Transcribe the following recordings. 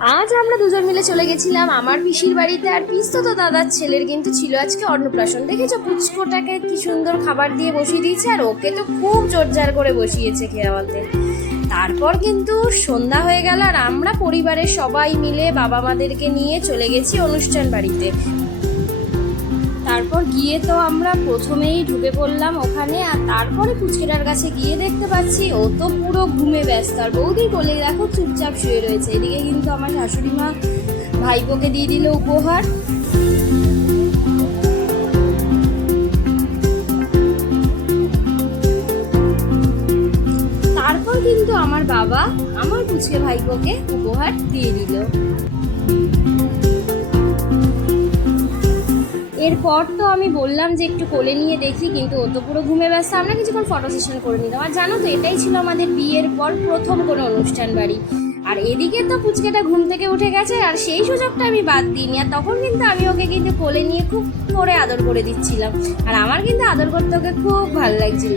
আজ আমরা দুজন মিলে চলে গেছিলাম আমার পিসির বাড়িতে, আর পিস্তো তো দাদার ছেলের কিন্তু ছিল আজকে অন্নপ্রাশন। দেখেছ পুচকোটাকে কি সুন্দর খাবার দিয়ে বসিয়ে দিয়েছে, আর ওকে তো খুব জোরজার করে বসিয়েছে খেয়াওয়ালতে। তারপর কিন্তু সন্ধ্যা হয়ে গেল, আর আমরা পরিবারের সবাই মিলে বাবা মাদেরকে নিয়ে চলে গেছি অনুষ্ঠান বাড়িতে। গিয়ে তো আমরা প্রথমেই ঢুকে পড়লাম ওখানে, আর তারপরে পুচকেটার কাছে গিয়ে দেখতে পাচ্ছি, ও তো পুরো ঘুমে ব্যস্ত। আর বৌদি বলে, দেখো, চুপচাপ শুয়ে রয়েছে। এদিকে কিন্তু আমার শাশুড়ি মা ভাইপোকে দিয়ে দিল উপহার। তারপর কিন্তু আমার বাবা আমার পুচকে ভাইপোকে উপহার দিয়ে দিল। এরপর তো আমি বললাম যে একটু কোলে নিয়ে দেখি, কিন্তু ও তো পুরো ঘুমে ব্যস্ত। আমরা কিছুক্ষণ ফটো সেশন করে নিলাম আর জানো তো, এটাই ছিল আমাদের বিয়ের পর প্রথম কোনো অনুষ্ঠান বাড়ি। আর এদিকে তো পুচকেটা ঘুম থেকে উঠে গেছে, আর সেই সুযোগটা আমি বাদ দিইনি। আর তখন কিন্তু আমি ওকে কিন্তু কোলে নিয়ে খুব করে আদর করে দিচ্ছিলাম। আর আমার কিন্তু আদর করতে ওকে খুব ভালো লাগছিল।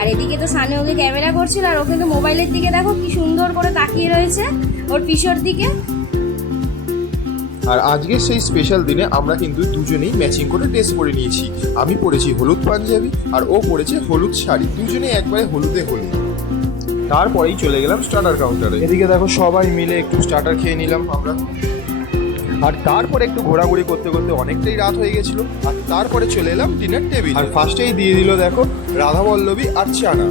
আর এদিকে তো সানে ওকে ক্যামেরা করছিল, আর ও কিন্তু মোবাইলের দিকে দেখো কি সুন্দর করে তাকিয়ে রয়েছে, ওর পিছর দিকে। আর আজকের সেই স্পেশাল দিনে আমরা কিন্তু দুজনেই ম্যাচিং করে ড্রেস পরে নিয়েছি। আমি পরেছি হলুদ পাঞ্জাবি আর ও পরেছে হলুদ শাড়ি। দুজনে একবারে হলুদে হলুদ। তারপরেই চলে গেলাম স্টার্টার কাউন্টারে এদিকে দেখো সবাই মিলে একটু স্টার্টার খেয়ে নিলাম আমরা। আর তারপরে একটু ঘোরাঘুরি করতে করতে অনেকটাই রাত হয়ে গেছিল। আর তারপরে চলে এলাম ডিনার টেবিল আর ফার্স্টেই দিয়ে দিল দেখো রাধা বল্লভী আর চানা।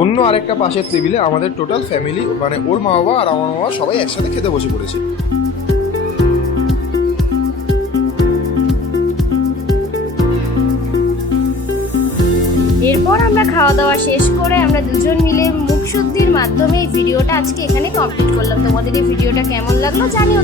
অন্য আরেকটা পাশের টেবিলে আমাদের টোটাল ফ্যামিলি মানে ওর মা বাবা আর আমার বাবা সবাই একসাথে খেতে বসে পড়েছে। এরপর আমরা খাওয়া দাওয়া শেষ করে আমরা দুজন মিলে মুখশুদ্ধির মাধ্যমে এই ভিডিওটা আজকে এখানে কমপ্লিট করলাম। তোমাদের এই ভিডিওটা কেমন লাগল জানিও